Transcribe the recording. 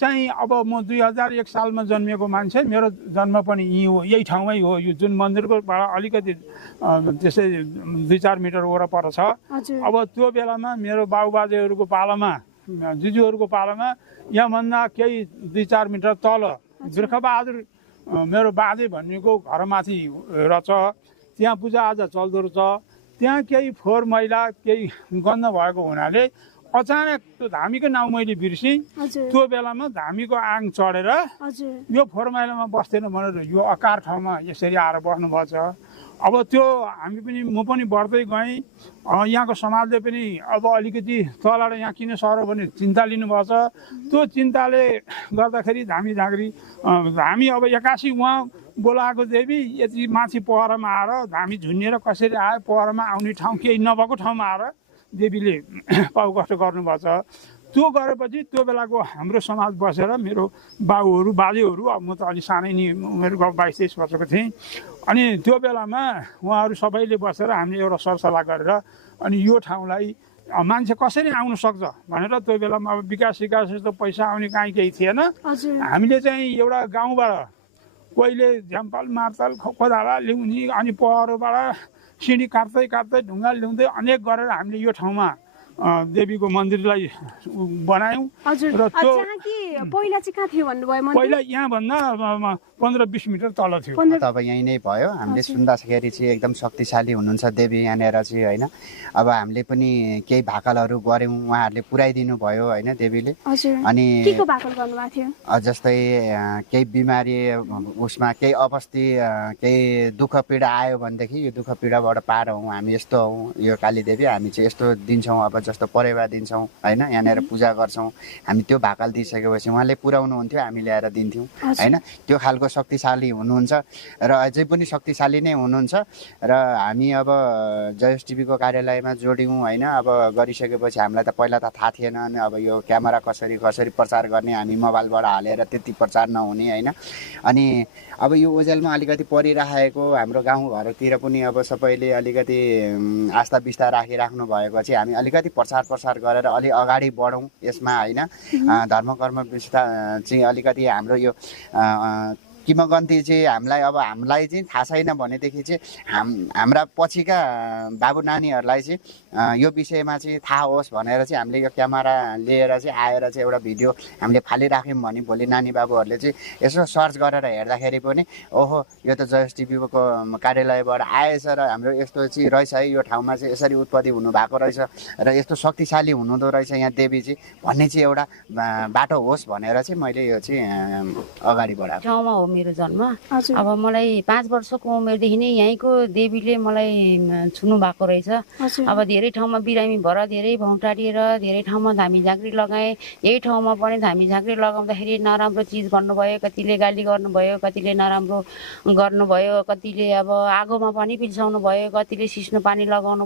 चाहिँ अब म 2001 सालमा जन्मिएको मान्छे, मेरो जन्म पनि यही ठाउँमै हो। यो जुन मन्दिरकोबाट अलिकति त्यसै 2-4 मिटर वरपर छ। अब त्यो बेलामा मेरो बाबुबाजेहरूको पालामा, जुजूहरूको पालामा यहाँभन्दा केही 2-4 मिटर तल बिर्खबहादुर मेरो बाजे भन्नेको घरमाथि रहेछ। त्यहाँ पूजाआजा चल्दो रहेछ। त्यहाँ केही फोहोर मैला केही गन्ध भएको हुनाले अचानक त्यो धामीको नाउँ मैले बिर्सेँ। त्यो बेलामा धामीको आङ चढेर यो फोहोर मैलामा बस्दैन भनेर यो अकार ठाउँमा यसरी आएर बस्नुभएछ। अब त्यो म पनि बढ्दै गएँ। यहाँको समाजले पनि अब अलिकति तलबाट यहाँ किन सरो भने चिन्ता लिनुभएछ। त्यो चिन्ताले गर्दाखेरि धामी झाँक्री हामी अब 81 उहाँ बोलाएको देवी यति माथि पोखरामा आएर धामी झुन्निएर कसरी आयो, पोखरामा आउने ठाउँ केही नभएको ठाउँमा आएर देवीले पाउ कष्ट गर्नुभएछ। त्यो गरेपछि त्यो बेलाको हाम्रो समाज बसेर मेरो बाबुहरू बाजेहरू, अब म त अलि सानै नि उमेर 22-23 वर्षको थिएँ। अनि त्यो बेलामा उहाँहरू सबैले बसेर हामीले एउटा सरसल्लाह गरेर अनि यो ठाउँलाई मान्छे कसरी आउन सक्छ भनेर त्यो बेलामा अब विकास जस्तो पैसा आउने काहीँ केही थिएन। हामीले चाहिँ एउटा गाउँबाट कोहीले झ्याम्पल मार्तल कोदाला ल्याउने अनि पोखरोबाट सिँढी काट्दै ढुङ्गा ल्याउँदै अनेक गरेर हामीले यो ठाउँमा देवीको मन्दिरलाई बनायौँ। र त्यो पहिला चाहिँ कहाँ थियो भन्नुभयो मन्दिर? पहिला यहाँभन्दा 15-20 मिटर तल थियो। अब यहीँ नै भयो। हामीले सुन्दाखेरि चाहिँ एकदम शक्तिशाली हुनुहुन्छ देवी यहाँनिर चाहिँ होइन। अब हामीले पनि केही भाकलहरू गऱ्यौँ, उहाँहरूले पुऱ्याइदिनु भयो होइन देवीले। अनि केको भाकल गर्नुभएको थियो? जस्तै केही बिमारी उसमा केही अवस्थी केही दुःख पीडा आयो भनेदेखि यो दुःख पीडाबाट पार हौँ हामी, यस्तो हौँ यो काली देवी, हामी चाहिँ यस्तो दिन्छौँ। अब जस्तो परेवा दिन्छौँ होइन, यहाँनिर पूजा गर्छौँ हामी। त्यो भाकल दिइसकेपछि उहाँले पुर्याउनु हुन्थ्यो, हामी ल्याएर दिन्थ्यौँ होइन। त्यो खालको शक्तिशाली हुनुहुन्छ र अझै पनि शक्तिशाली नै हुनुहुन्छ। र हामी अब जयस टिभीको कार्यालयमा जोड्यौँ होइन। अब गरिसकेपछि हामीलाई त पहिला त थाहा थिएन अनि अब यो क्यामेरा कसरी प्रचार गर्ने, हामी मोबाइलबाट हालेर त्यति प्रचार नहुने होइन। अनि अब यो ओझेलमा अलिकति परिराखेको हाम्रो गाउँघरतिर पनि अब सबैले अलिकति आस्था विस्ता राखिराख्नु भएको चाहिँ हामी अलिकति प्रचार गरेर अलि अगाडि बढौँ यसमा होइन। धर्म कर्म विस्तार चाहिँ अलिकति हाम्रो यो किमगन्ती चाहिँ हामीलाई चाहिँ थाहा छैन भनेदेखि चाहिँ हाम्रा पछिका बाबु नानीहरूलाई चाहिँ यो विषयमा चाहिँ थाहा होस् भनेर चाहिँ हामीले यो क्यामेरा लिएर चाहिँ आएर चाहिँ एउटा भिडियो हामीले फालिराख्यौँ भने भोलि नानी बाबुहरूले चाहिँ यसो सर्च गरेर हेर्दाखेरि पनि ओहो यो त जयस टिभीको कार्यालयबाट आएछ र हाम्रो यस्तो चाहिँ रहेछ है, यो ठाउँमा चाहिँ यसरी उत्पत्ति हुनुभएको रहेछ र यस्तो शक्तिशाली हुनुहुँदो रहेछ यहाँ देवी चाहिँ भन्ने चाहिँ एउटा बाटो होस् भनेर चाहिँ मैले यो चाहिँ अगाडि बढाएको। ठाउँमा हो मेरो जन्म। अब मलाई 5 वर्षको उमेरदेखि नै यहीँको देवीले मलाई छुनु भएको रहेछ। अब धेरै ठाउँमा बिरामी भएर धेरै भौँटारिएर धेरै ठाउँमा धामी झाँक्री लगाएँ। यही ठाउँमा पनि धामी झाँक्री लगाउँदाखेरि नराम्रो चिज गर्नुभयो, कतिले गाली गर्नुभयो, कतिले नराम्रो गर्नुभयो, कतिले अब आगोमा पनि पिल्साउनु भयो, कतिले सिस्नो पानी लगाउनु